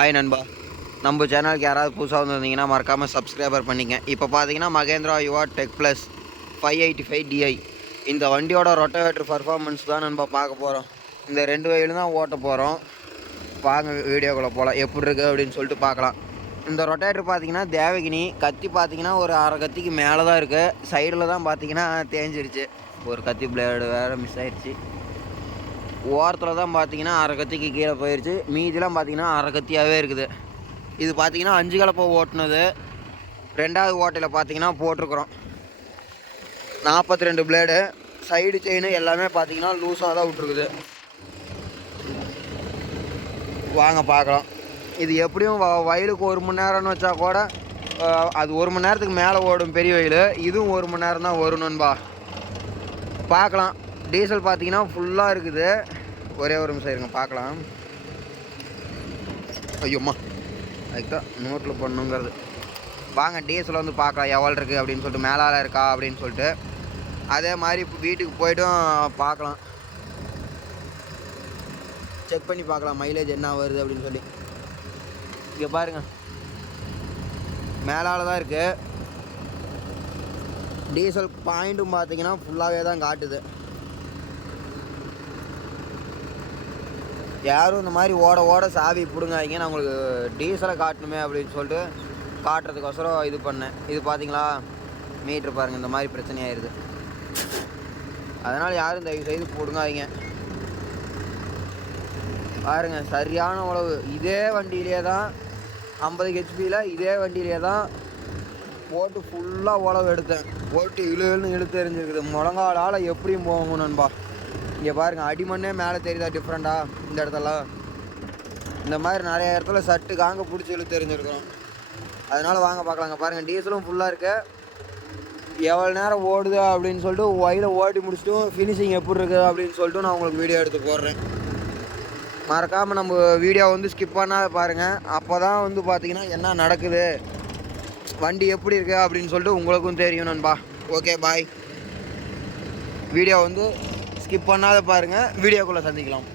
Hi நண்பா. நம்ம சேனலுக்கு யாராவது புதுசாக வந்திருந்தீங்கன்னா மறக்காமல் சப்ஸ்கிரைபர் பண்ணிங்க இப்போ பார்த்தீங்கன்னா Mahindra Yuva tech plus five eighty five DI இந்த வண்டியோட ரொட்டவேட்டர் பர்ஃபார்மன்ஸ் தான் நண்பா பார்க்க போகிறோம் இந்த ரெண்டு வயலும் தான் ஓட்ட போகிறோம் வாங்க வீடியோக்குள்ளே போகலாம் எப்படி இருக்குது அப்படின்னு சொல்லிட்டு பார்க்கலாம். இந்த ரொட்டேட்டர் பார்த்தீங்கன்னா தேவகினி கத்தி பார்த்தீங்கன்னா ஒரு அரை கத்திக்கு மேலே தான் இருக்குது சைடில் தான் பார்த்தீங்கன்னா தேஞ்சிருச்சு. ஒரு கத்தி பிளேடு வேறு மிஸ் ஆயிடுச்சு ஓரத்தில் தான் பார்த்தீங்கன்னா அரை கத்திக்கு கீழே போயிடுச்சு மீதிலாம் பார்த்தீங்கன்னா அரை கத்தியாகவே இருக்குது. இது பார்த்தீங்கன்னா அஞ்சு கலப்பை ஓட்டினது. ரெண்டாவது ஓட்டையில் பார்த்தீங்கன்னா போட்டிருக்குறோம். நாற்பத்தி ரெண்டு பிளேடு சைடு செயின் எல்லாமே பார்த்தீங்கன்னா லூஸாக தான் விட்ருக்குது வாங்க பார்க்கலாம் இது எப்படியும் வ- வயலுக்கு ஒரு மணி நேரம்னு வச்சா கூட அது ஒரு மணி நேரத்துக்கு மேலே ஓடும் பெரிய வயல். இதுவும் ஒரு மணி நேரம் தான் வரும் நண்பா. பார்க்கலாம் டீசல் பார்த்தீங்கன்னா ஃபுல்லாக இருக்குது. ஒரே ஒரு நிமிஷம் இருங்க பார்க்கலாம். ஐயோம்மா. அதுக்கு தான் நோட்டில் பண்ணுங்கிறது. வாங்க டீசல் வந்து பார்க்கலாம் எவ்வளோ இருக்குது அப்படின்னு சொல்லிட்டு மேலால் இருக்கா அப்படின்னு சொல்லிட்டு. அதே மாதிரி வீட்டுக்கு போய்ட்டும் பார்க்கலாம். செக் பண்ணி பார்க்கலாம் மைலேஜ் என்ன வருது அப்படின்னு சொல்லி. இங்கே பாருங்கள் மேலால் தான் இருக்குது டீசல் பாயிண்ட்டும் பார்த்தீங்கன்னா ஃபுல்லாகவே தான் காட்டுது. யாரும் இந்த மாதிரி ஓட ஓட சாவி பிடுங்காதீங்க. நான் உங்களுக்கு டீசலை காட்டணுமே அப்படின்னு சொல்லிட்டு காட்டுறதுக்கோசரம் இது பண்ணேன். இது பார்த்தீங்களா மீட்ரு பாருங்கள் இந்த மாதிரி பிரச்சனை ஆயிடுது அதனால் யாரும் தயவு செய்து பிடுங்காதீங்க. பாருங்க சரியான உழவு. இதே வண்டியிலே தான் ஐம்பது ஹெச்பியில் இதே வண்டியிலே தான் போட்டு ஃபுல்லாக உழவு எடுத்தேன். போட்டு இழு இழுன்னு இழுத்து எரிஞ்சிருக்குது. முழங்காலால் எப்படியும் போகணும் நண்பா. இங்கே பாருங்கள் அடிமண்ணே மேலே தெரியுதா டிஃப்ரெண்ட்டாக இந்த இடத்துல இந்த மாதிரி நிறைய இடத்துல சட்டு காங்க பிடிச்சி இழுத்து தெரிஞ்சிருக்கிறோம் அதனால் வாங்க பார்க்கலாங்க. பாருங்கள் டீசலும் ஃபுல்லாக இருக்கு. எவ்வளோ நேரம் ஓடுது அப்படின்னு சொல்லிட்டு வயல ஓட்டி முடிச்சுட்டும் ஃபினிஷிங் எப்படி இருக்குது அப்படின்னு சொல்லிட்டு நான் உங்களுக்கு வீடியோ எடுத்து போடுறேன். மறக்காமல் நம்ம வீடியோ வந்து ஸ்கிப் பண்ணால் பாருங்கள் அப்போ தான் வந்து பார்த்தீங்கன்னா என்ன நடக்குது? வண்டி எப்படி இருக்குது அப்படின்னு சொல்லிட்டு உங்களுக்கும் தெரியும் நண்பா. ஓகே பாய் வீடியோ வந்து ஸ்கிப் பண்ணாத பாருங்கள் வீடியோக்குள்ளே சந்திக்கலாம்.